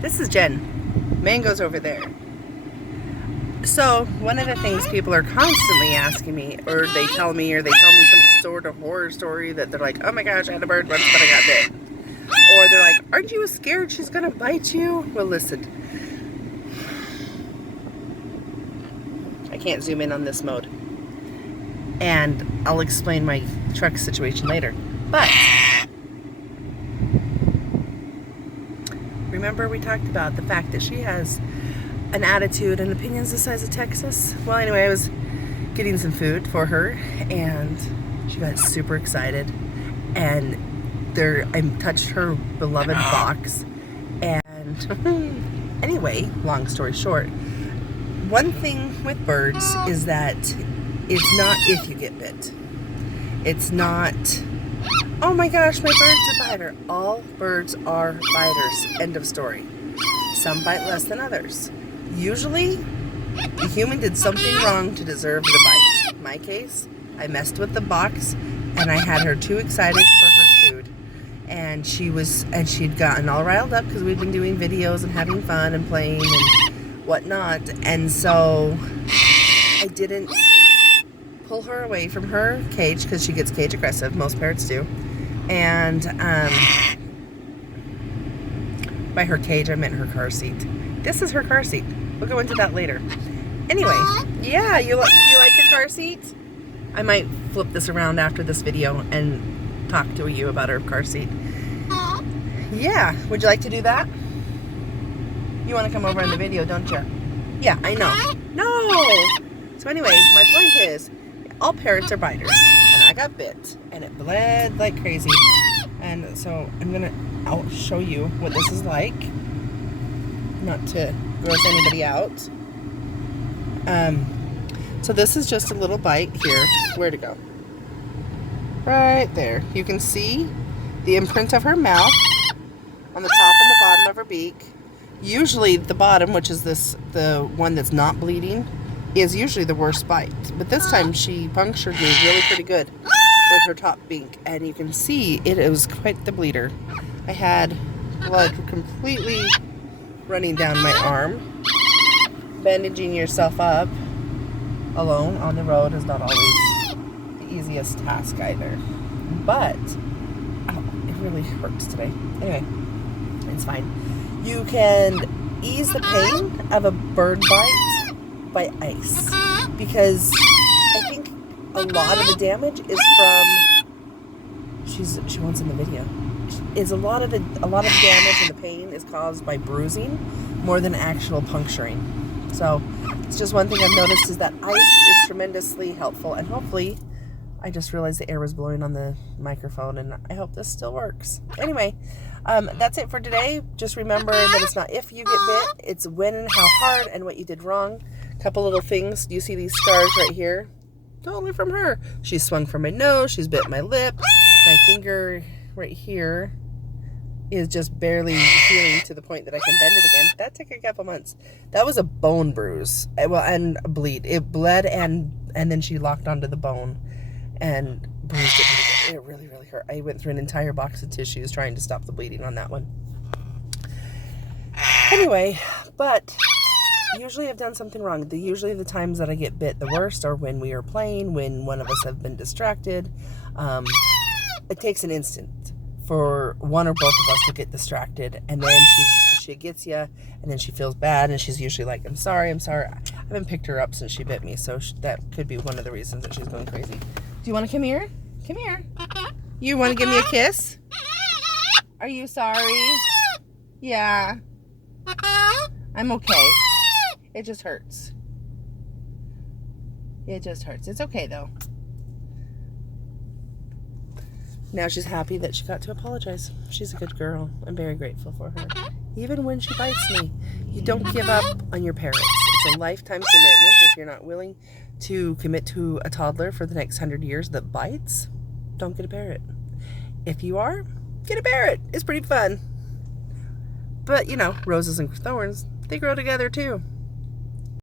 This is Jen. Mango's over there. So, one of the things people are constantly asking me, or they tell me some sort of horror story that they're like, oh my gosh, I had a bird once, but I got bit. Or they're like, aren't you scared she's gonna bite you? Well, listen. I can't zoom in on this mode. And I'll explain my truck situation later. But remember we talked about the fact that she has an attitude and opinions the size of Texas? Well, anyway, I was getting some food for her and she got super excited, and I touched her beloved box, and anyway, long story short, one thing with birds is that it's not if you get bit. It's not, oh my gosh, my bird's a biter. All birds are biters. End of story. Some bite less than others. Usually, the human did something wrong to deserve the bite. In my case, I messed with the box and I had her too excited for her food. And she'd gotten all riled up because we'd been doing videos and having fun and playing and whatnot. And so I didn't pull her away from her cage because she gets cage aggressive. Most parrots do. And by her cage, I meant her car seat. This is her car seat. We'll go into that later. Anyway, yeah, you like your car seat? I might flip this around after this video and talk to you about her car seat. Yeah, would you like to do that? You want to come over in the video, don't you? Yeah, I know. No! So anyway, my point is, all parrots are biters. And I got bit. And it bled like crazy. And so I'll show you what this is like. Not to gross anybody out. So this is just a little bite here. Where to go? Right there. You can see the imprint of her mouth on the top and the bottom of her beak. Usually the bottom, which is the one that's not bleeding, is usually the worst bite. But this time she punctured me really pretty good with her top beak. And you can see it was quite the bleeder. I had blood completely running down my arm. Bandaging yourself up alone on the road is not always the easiest task either. But it really hurts today. Anyway, it's fine. You can ease the pain of a bird bite by ice, because I think a lot of the damage is from she wants in the video. Is a lot of the damage and the pain is caused by bruising more than actual puncturing. So it's just one thing I've noticed is that ice is tremendously helpful, and hopefully, I just realized the air was blowing on the microphone, and I hope this still works. Anyway, that's it for today. Just remember that it's not if you get bit, it's when and how hard and what you did wrong. A couple little things. Do you see these scars right here? Totally from her. She's swung from my nose. She's bit my lip. My finger right here is just barely healing to the point that I can bend it again. That took a couple months. That was a bone bruise. And a bleed. It bled and then she locked onto the bone and bruised it pretty good. It really, really hurt. I went through an entire box of tissues trying to stop the bleeding on that one. Anyway, but usually I've done something wrong. Usually the times that I get bit the worst are when we are playing, when one of us have been distracted. It takes an instant for one or both of us to get distracted, and then she gets you, and then she feels bad, and she's usually like, I'm sorry. I haven't picked her up since she bit me, so that could be one of the reasons that she's going crazy. Do you want to come here? Come here. You want to give me a kiss? Are you sorry? Yeah. I'm okay. It just hurts. It just hurts. It's okay, though. Now she's happy that she got to apologize. She's a good girl. I'm very grateful for her. Even when she bites me, you don't give up on your parrots. It's a lifetime commitment. If you're not willing to commit to a toddler for the next 100 years that bites, don't get a parrot. If you are, get a parrot. It's pretty fun. But, roses and thorns, they grow together too.